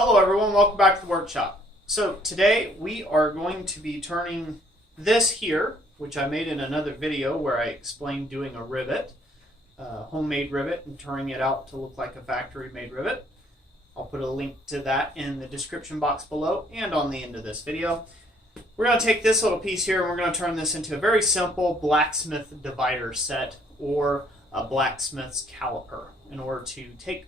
Hello everyone, welcome back to the workshop. So today we are going to be turning this here, which I made in another video where I explained doing a rivet, homemade rivet, and turning it out to look like a factory made rivet. I'll put a link to that in the description box below and on the end of this video. We're going to take this little piece here and we're going to turn this into a very simple blacksmith divider set or a blacksmith's caliper in order to take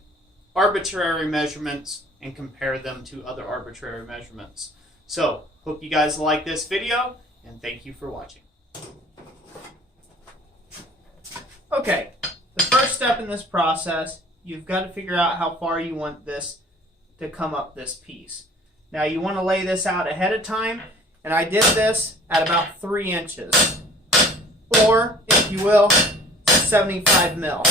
arbitrary measurements and compare them to other arbitrary measurements. So, hope you guys like this video, and thank you for watching. Okay, the first step in this process, you've got to figure out how far you want this to come up this piece. Now, you want to lay this out ahead of time, and I did this at about 3 inches, or, if you will, 75 mil.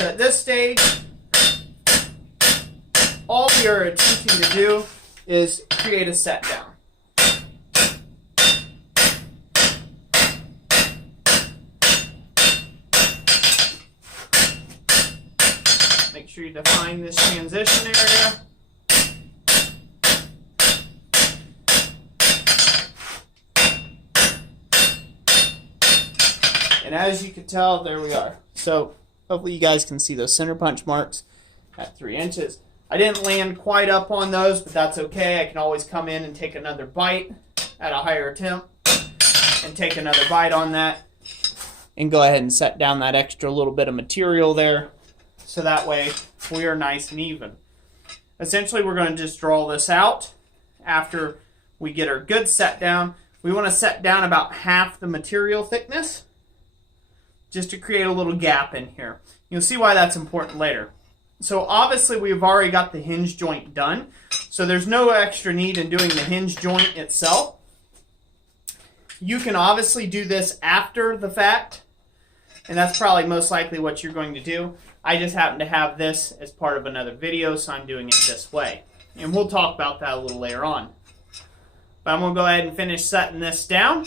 At this stage, all we are attempting to do is create a set down. Make sure you define this transition area. And as you can tell, there we are. So hopefully you guys can see those center punch marks at 3 inches. I didn't land quite up on those, but that's okay. I can always come in and take another bite at a higher temp and take another bite on that and go ahead and set down that extra little bit of material there so that way we are nice and even. Essentially, we're going to just draw this out after we get our good set down. We want to set down about half the material thickness, just to create a little gap in here. You'll see why that's important later. So obviously we've already got the hinge joint done, so there's no extra need in doing the hinge joint itself. You can obviously do this after the fact, and that's probably most likely what you're going to do. I just happen to have this as part of another video, so I'm doing it this way. And we'll talk about that a little later on. But I'm going to go ahead and finish setting this down.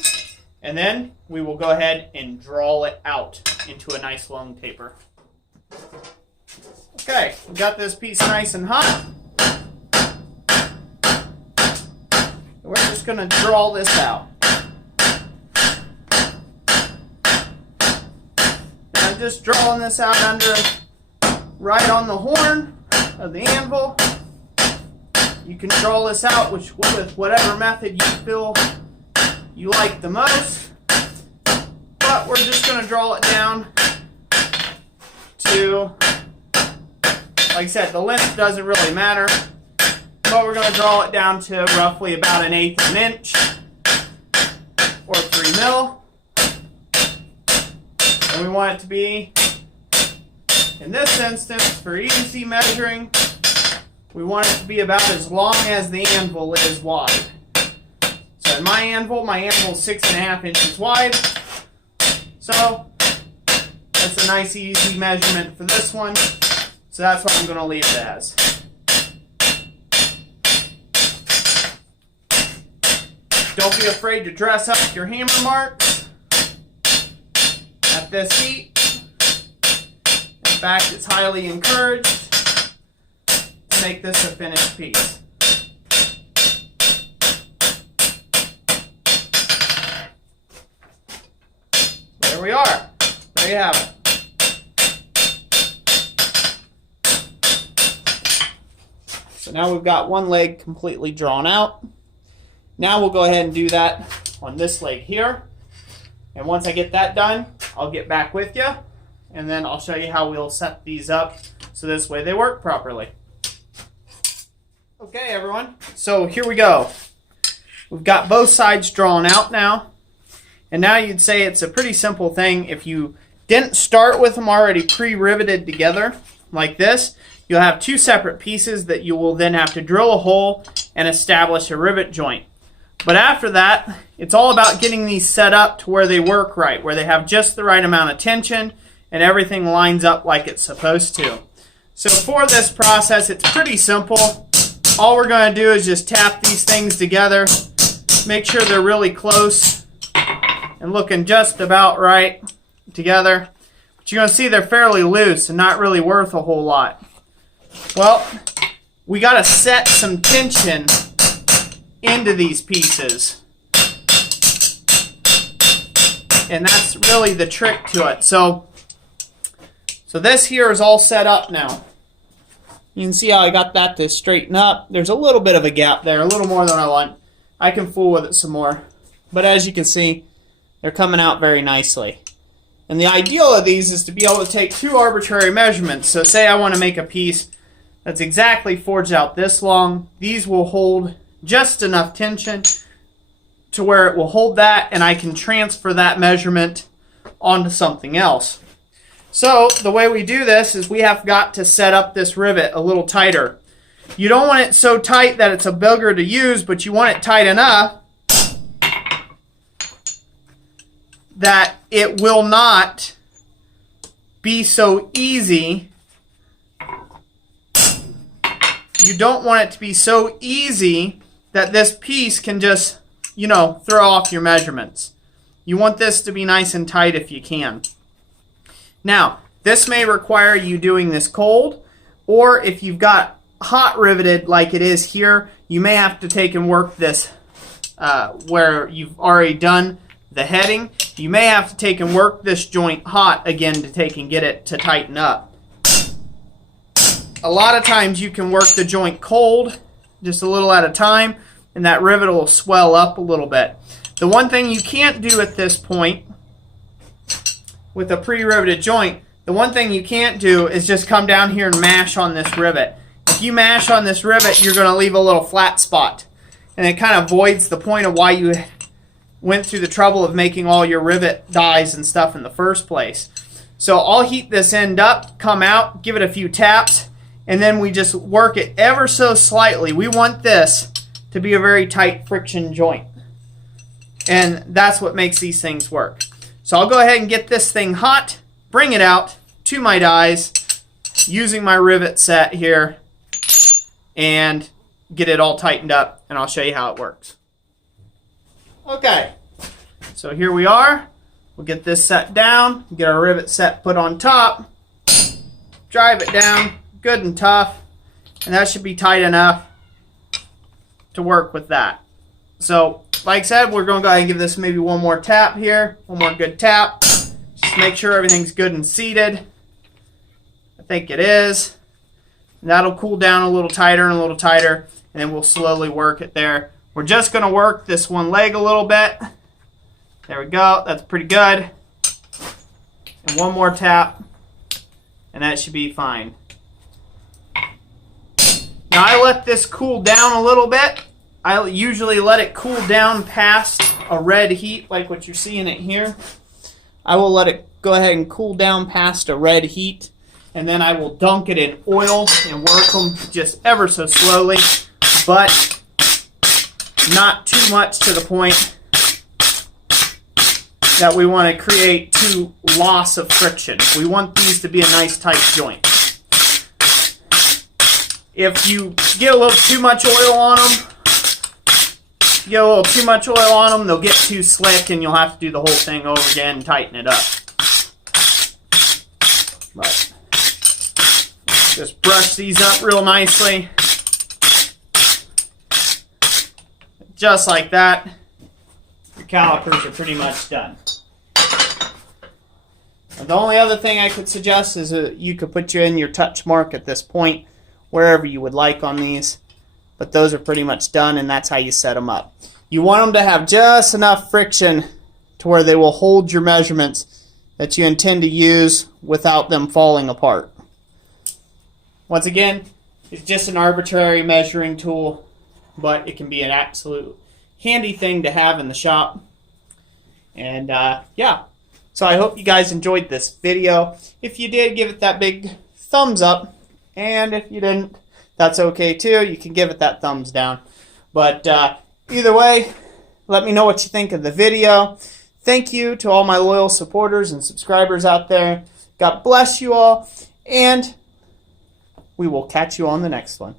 And then we will go ahead and draw it out into a nice long taper. Okay, we got this piece nice and hot. We're just going to draw this out. And I'm just drawing this out under, right on the horn of the anvil. You can draw this out with whatever method you feel you like the most, but we're just going to draw it down to, like I said, the length doesn't really matter, but we're going to draw it down to roughly about 1/8 of an inch or 3 mil, and we want it to be, in this instance, for easy measuring, we want it to be about as long as the anvil is wide. So in my anvil is 6.5 inches wide. So that's a nice easy measurement for this one. So that's what I'm going to leave it as. Don't be afraid to dress up your hammer marks at this heat. In fact, it's highly encouraged to make this a finished piece. There we are. There you have it. So now we've got one leg completely drawn out. Now we'll go ahead and do that on this leg here. And once I get that done, I'll get back with you. And then I'll show you how we'll set these up so this way they work properly. Okay, everyone. So here we go. We've got both sides drawn out now. And now you'd say it's a pretty simple thing. If you didn't start with them already pre-riveted together like this, you'll have 2 separate pieces that you will then have to drill a hole and establish a rivet joint. But after that, it's all about getting these set up to where they work right, where they have just the right amount of tension and everything lines up like it's supposed to. So for this process, it's pretty simple. All we're going to do is just tap these things together, make sure they're really close, and and looking just about right together. But you're going to see they're fairly loose and not really worth a whole lot. Well, we got to set some tension into these pieces. And that's really the trick to it. So this here is all set up now. You can see how I got that to straighten up. There's a little bit of a gap there, a little more than I want. I can fool with it some more. But as you can see, they're coming out very nicely. And the ideal of these is to be able to take two arbitrary measurements. So say I want to make a piece that's exactly forged out this long. These will hold just enough tension to where it will hold that, and I can transfer that measurement onto something else. So the way we do this is we have got to set up this rivet a little tighter. You don't want it so tight that it's a bugger to use, but you want it tight enough that it will not be so easy. You don't want it to be so easy that this piece can just, you know, throw off your measurements. You want this to be nice and tight if you can. Now, this may require you doing this cold, or if you've got hot riveted like it is here, you may have to take and work this where you've already done the heading. You may have to take and work this joint hot again to take and get it to tighten up. A lot of times you can work the joint cold, just a little at a time, and that rivet will swell up a little bit. The one thing you can't do at this point with a pre-riveted joint, the one thing you can't do is just come down here and mash on this rivet. If you mash on this rivet, you're going to leave a little flat spot. And it kind of voids the point of why you went through the trouble of making all your rivet dies and stuff in the first place. So I'll heat this end up, come out, give it a few taps, and then we just work it ever so slightly. We want this to be a very tight friction joint. And that's what makes these things work. So I'll go ahead and get this thing hot, bring it out to my dies using my rivet set here, and get it all tightened up, and I'll show you how it works. Okay, so here we are. We'll get this set down, get our rivet set put on top, drive it down good and tough, and that should be tight enough to work with that. So like I said, we're going to go ahead and give this maybe one more tap here, one more good tap. Just make sure everything's good and seated. I think it is. And that'll cool down a little tighter and a little tighter, and then we'll slowly work it there. We're just going to work this one leg a little bit. There we go. That's pretty good. And one more tap, and that should be fine. Now I let this cool down a little bit. I usually let it cool down past a red heat like what you're seeing it here. I will let it go ahead and cool down past a red heat, and then I will dunk it in oil and work them just ever so slowly, but not too much to the point that we want to create too loss of friction. We want these to be a nice tight joint. If you get a little too much oil on them, they'll get too slick and you'll have to do the whole thing over again and tighten it up. But just brush these up real nicely. Just like that, your calipers are pretty much done. And the only other thing I could suggest is you could put in your touch mark at this point, wherever you would like on these. But those are pretty much done, and that's how you set them up. You want them to have just enough friction to where they will hold your measurements that you intend to use without them falling apart. Once again, it's just an arbitrary measuring tool, but it can be an absolute handy thing to have in the shop. And yeah, so I hope you guys enjoyed this video. If you did, give it that big thumbs up, and if you didn't, that's okay too. You can give it that thumbs down. But either way, let me know what you think of the video. Thank you to all my loyal supporters and subscribers out there. God bless you all, and we will catch you on the next one.